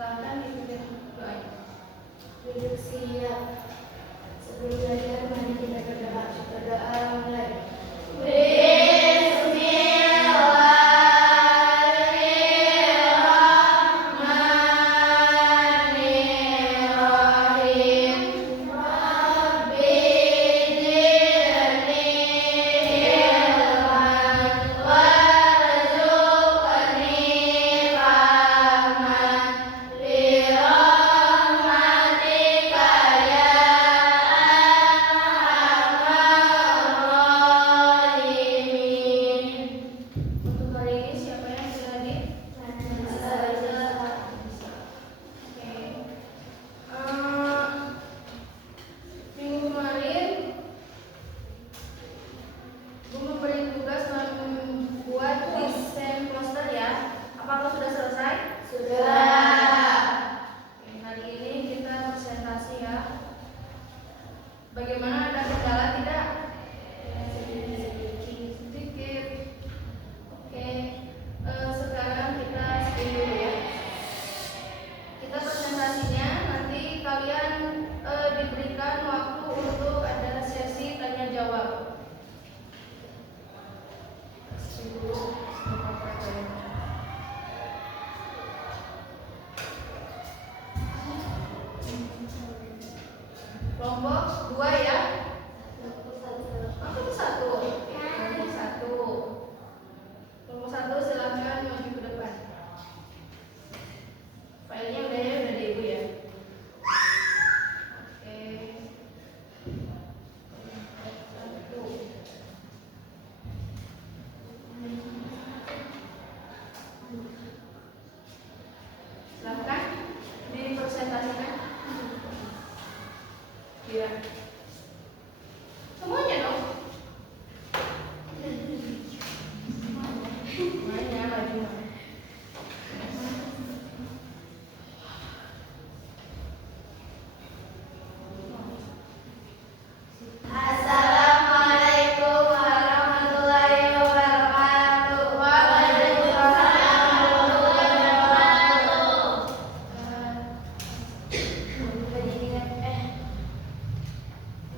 Silakan dipimpin doanya. Duduk siap. Sebelum belajar, mari kita berdoa. Berdoa mulai. Untuk hari ini siapa yang sudah di? Oke. Minggu kemarin Bu memberi tugas membuat desain poster ya. Apakah sudah selesai? Sudah. Oke, hari ini kita presentasi ya. Bagaimana, ada kendala tidak? Sedikit. Oke, sekarang kita skip dulu ya. Kita presentasinya nanti kalian diberikan waktu untuk ada sesi tanya jawab. Skip dulu. Kelompok 2 ya. Kelompok 1. Kelompok 1. Kelompok 1 silakan maju ke depan. Filenya udah ya, udah di Ibu ya. Oke. Kelompok 1. Silakan dipresentasikan. Iya. Semuanya dong. Semuanya maju. Assalamualaikum warahmatullahi wabarakatuh. Waalaikumsalam warahmatullahi wabarakatuh.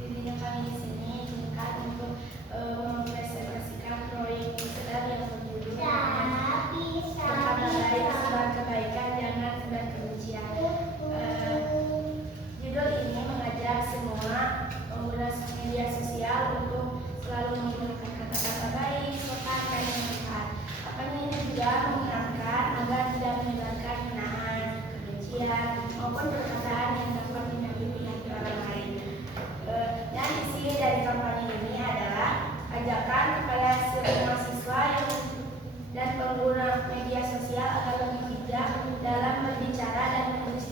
Dirinya kami di sini diizinkan untuk mempresentasikan proyek sedang yang berjudul Berkata baik sebar kebaikan, jangan sebar kebencian. Judul ini mengajak semua pengguna media sosial untuk selalu menggunakan kata-kata baik, sopan, dan menyenangkan. Ini juga mengingatkan agar tidak menyebarkan hinaan, kebencian, maupun perkataan yang dapat menyakiti hati orang lain. Dan isi dari kampanye ini adalah ajakan kepada semua siswa dan pengguna media sosial agar lebih bijak dalam berbicara dan menulis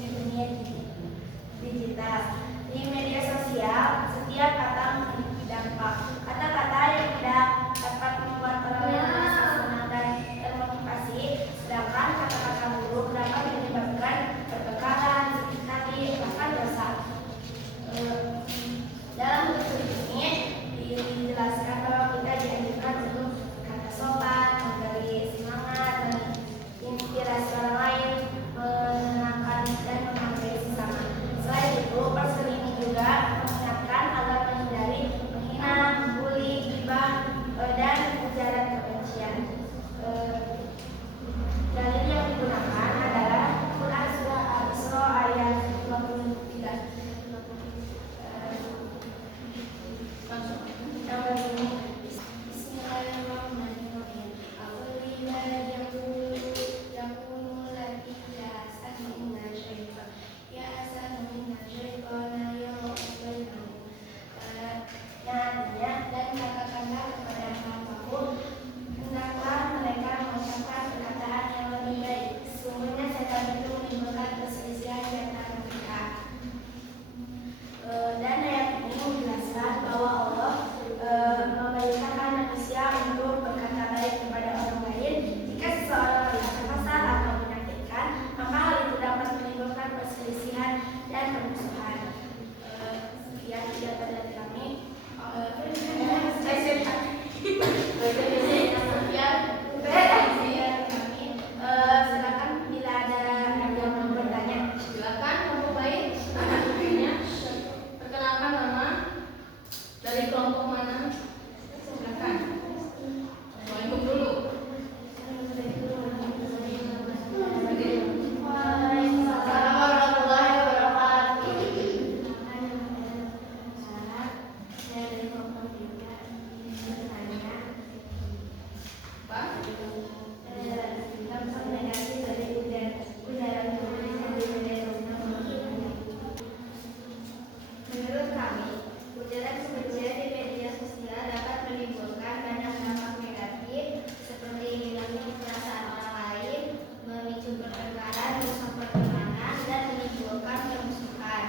pertengkaran, merusak pertemanan, dan menimbulkan permusuhan.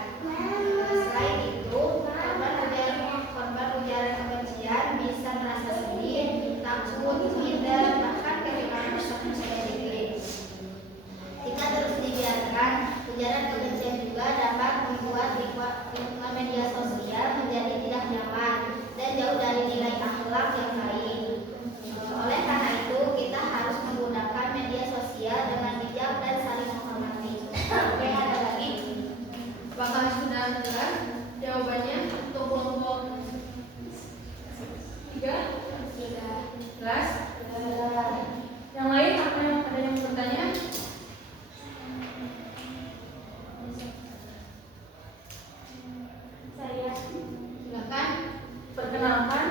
Selain itu, korban ujaran kebencian bisa merasa sedih, takut, minder, bahkan kehilangan sosok diri. Jika terus dibiarkan, ujaran kebencian juga dapat membuat lingkungan media sosial menjadi tidak nyaman dan jauh dari nilai akhlak yang baik. Oleh karena itu, kita harus menggunakan media sosial dengan bijak dan saling menghormati. Oke, ada lagi? Apakah sudah jelas jawabannya untuk kelompok 3? Jelas? Yang lain ada yang bertanya? Saya Silakan perkenalkan.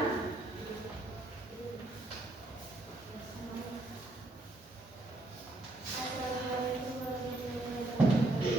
Assalamualaikum warahmatullahi wabarakatuh.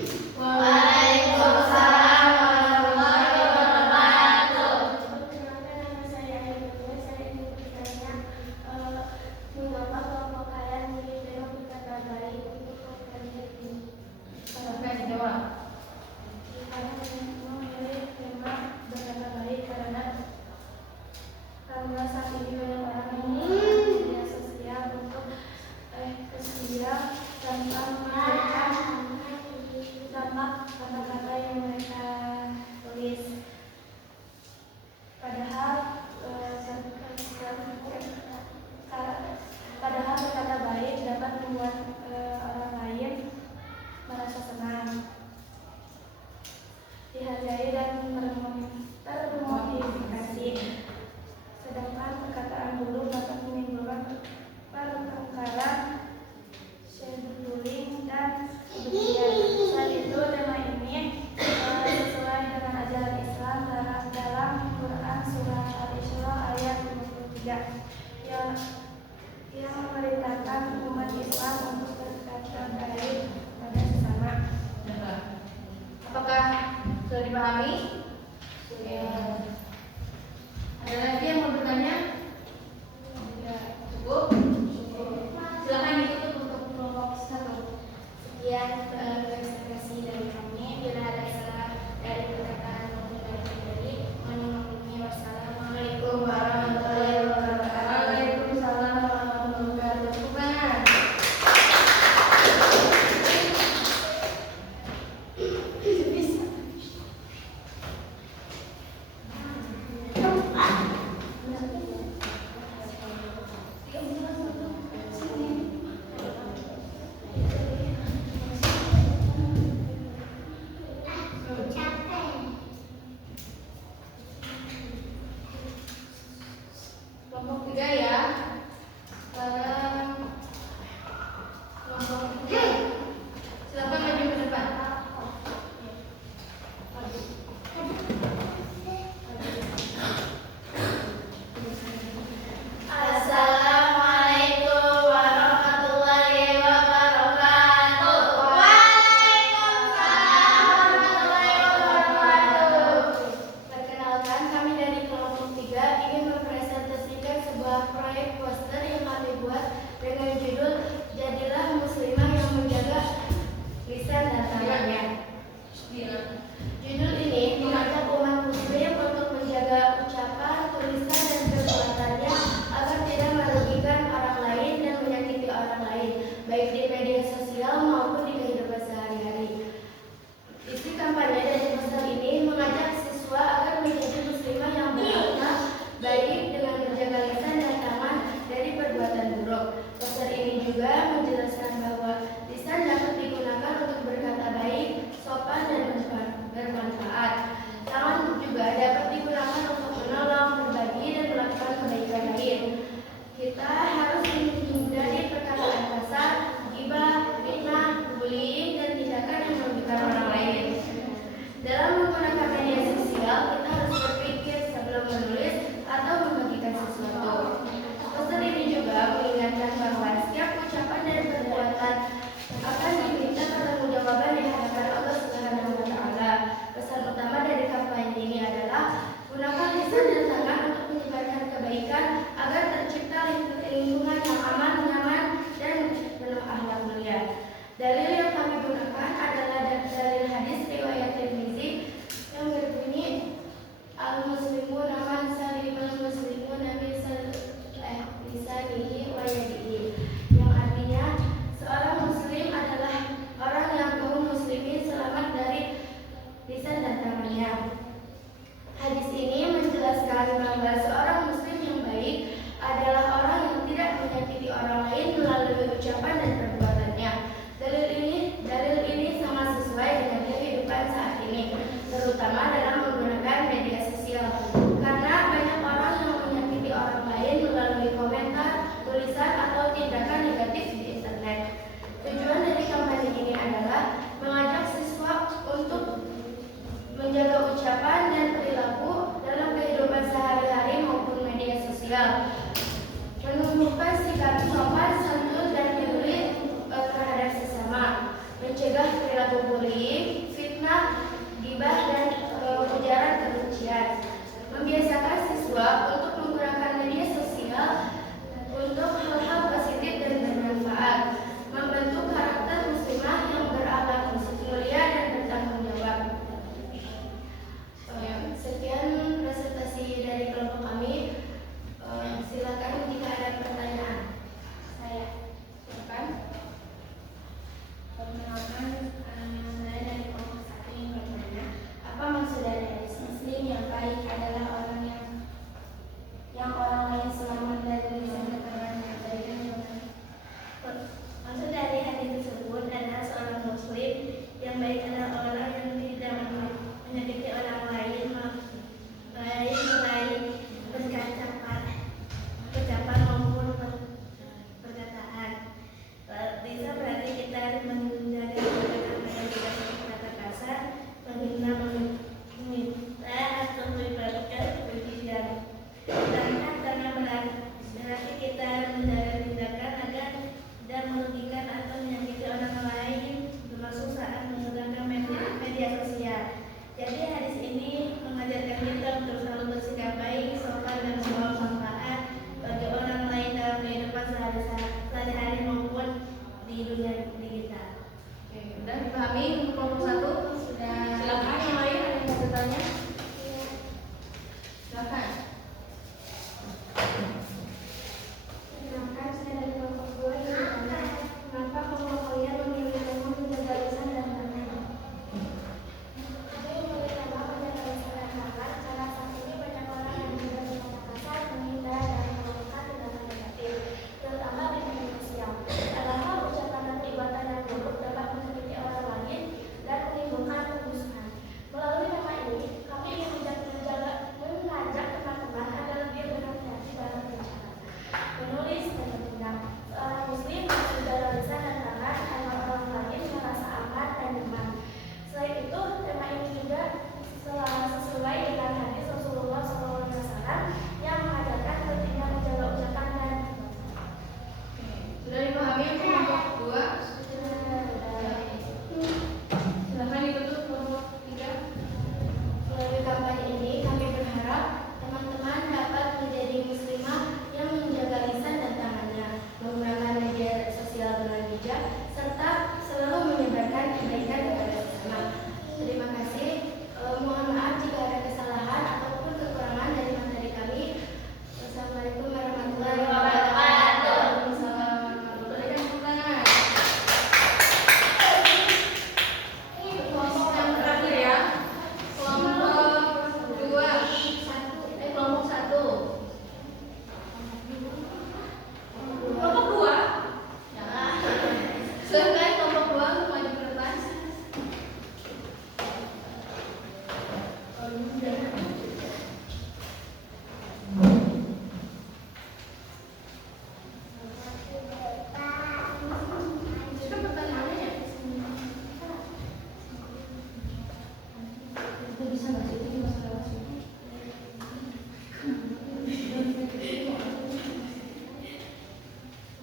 bisa nggak sih ini masalah sini?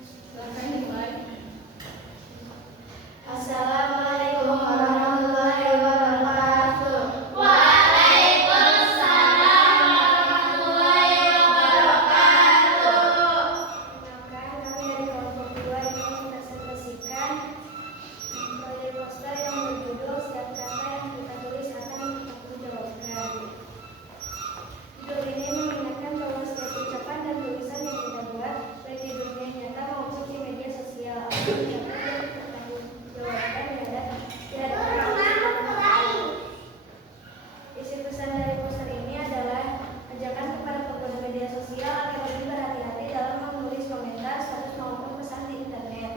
Silakan dimulai. Assalamualaikum warahmatullahi wabarakatuh. Perkenalkan, kami dari kelompok 2 ingin mempresentasikan proyek poster yang berjudul Setiap Kata yang Kita Tulis Akan Dipertanggungjawabkan. Judul ini mengingatkan bahwa setiap ucapan dan tulisan yang kita buat, baik di dunia nyata maupun di media sosial, akan dipertanggungjawabkan di hadapan Allah. Isi pesan dari poster ini adalah ajakan kepada pengguna media sosial agar lebih berhati-hati dalam menulis komentar, status maupun pesan di internet.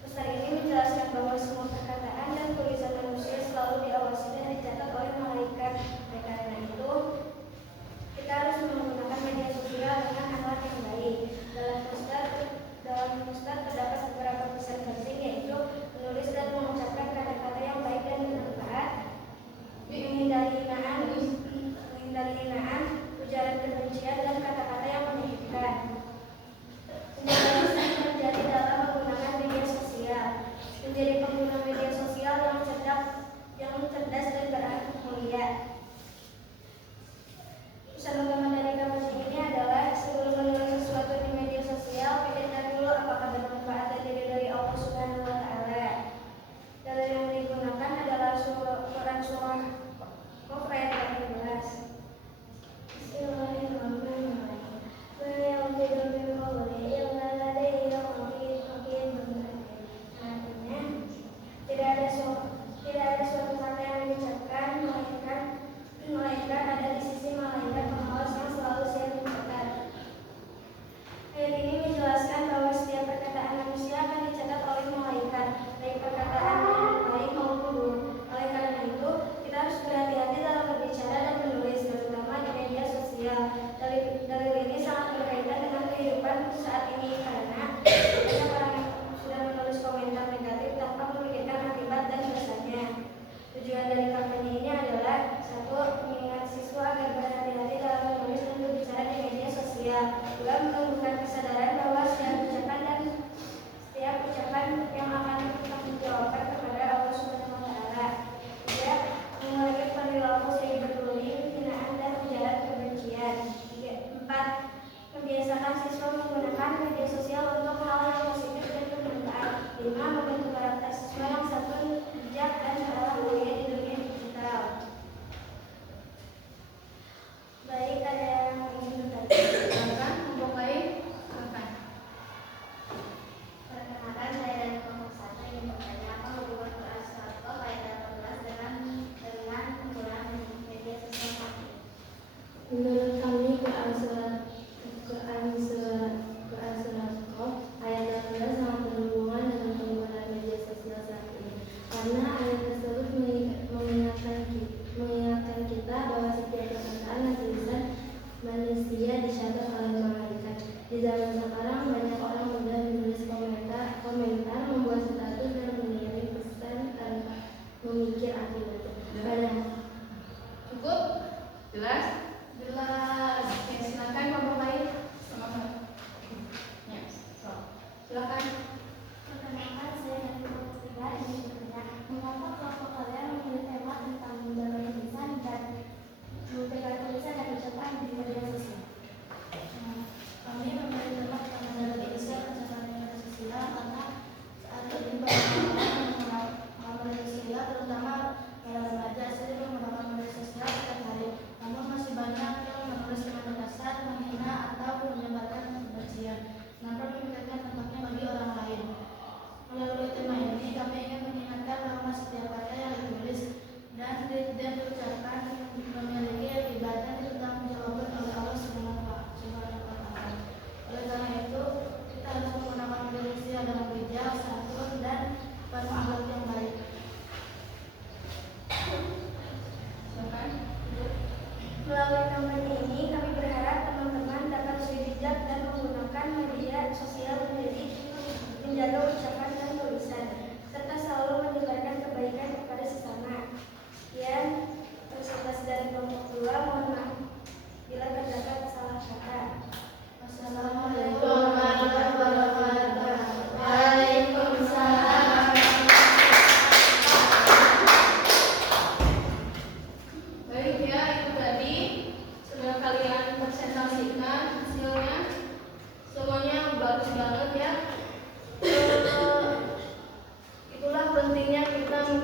Poster ini menjelaskan bahwa semua perkataan dan tulisan manusia selalu diawasi dan dicatat oleh malaikat. Oleh karena itu, kita harus menggunakan media sosial dengan akhlak yang baik. Dalam poster terdapat beberapa pesan penting, yaitu menulis dan mengucapkan kata-kata yang baik dan bermanfaat, menghindari hinaan, ujaran kebencian, dan kata-kata yang menyakitkan. Penjelasan terjadi dalam menggunakan media sosial. Menjadi pengguna media sosial yang cerdas dan berakhlak mulia. Pesan utama dari kamus ini adalah sebelum menulis sesuatu di media sosial, pikirkan dulu apakah bermanfaat dan dari Allah Subhanahu wa Ta'ala. Dalil yang digunakan adalah Quran surah Qaf ayat 14. Bismillahirrahmanirrahim. Wa ya'budu min qawli illa ladayhi raqibun atid. Artinya, tidak ada suatu kata yang diucapkan melainkan ada di sisi malaikat pengawas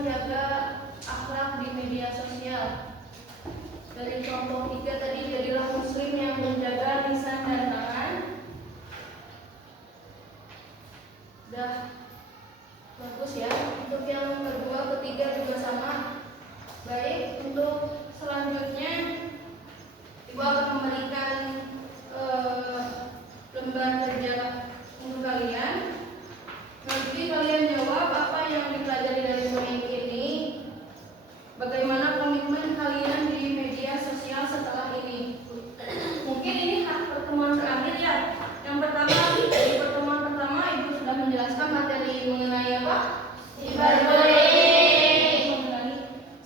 menjaga akhlak di media sosial. Dari kelompok 3 tadi, jadilah muslim yang menjaga lisan dan tangan. Udah bagus ya. Untuk yang kedua, ketiga juga sama. Baik, untuk selanjutnya Ibu akan memberikan lembar kerja untuk kalian. Nanti kalian jawab apa yang dipelajari dari proyek ini. Bagaimana komitmen kalian di media sosial setelah ini? Mungkin ini pertemuan terakhir ya. Yang pertama, di pertemuan pertama Ibu sudah menjelaskan materi mengenai apa? Cyberbullying. Mengenai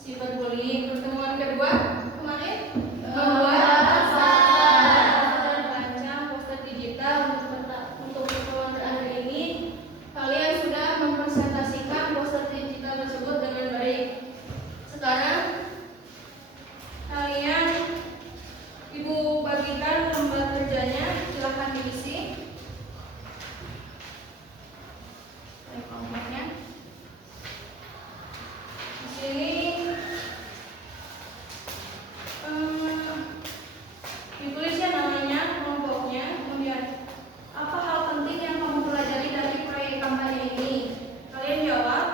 cyberbullying. Pertemuan kedua kemarin membuat dan merancang poster digital. Untuk pertemuan terakhir ini kalian sudah mempresentasikan poster digital tersebut dengan baik. Sekarang kalian Ibu bagikan lembar kerjanya, silakan diisi. Baik, kelompoknya. Di sini ditulis ya namanya, kelompoknya, kemudian apa hal penting yang kamu pelajari dari proyek kampanye ini? Kalian jawab.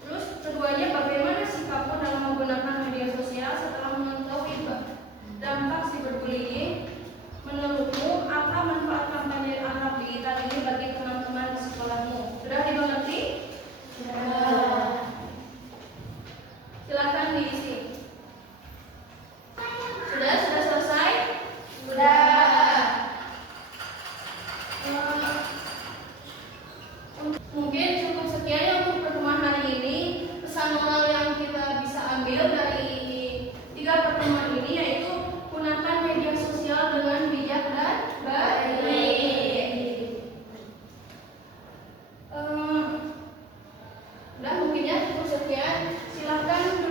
Terus keduanya, bagaimana sikapmu dalam menggunakan media sosial setelah mengetahui dampak cyberbullying? Menurutmu apa manfaat kampanye akhlak digital ini bagi teman-teman di sekolahmu? Sudah dimengerti? Sudah. Silakan diisi. Sudah selesai? Sudah. Mungkin cukup sekian ya untuk pertemuan hari ini. Pesan moral yang kita bisa ambil dari 3 pertemuan ini yaitu gunakan media sosial dengan bijak dan baik. Udah mungkin ya cukup sekian. Silahkan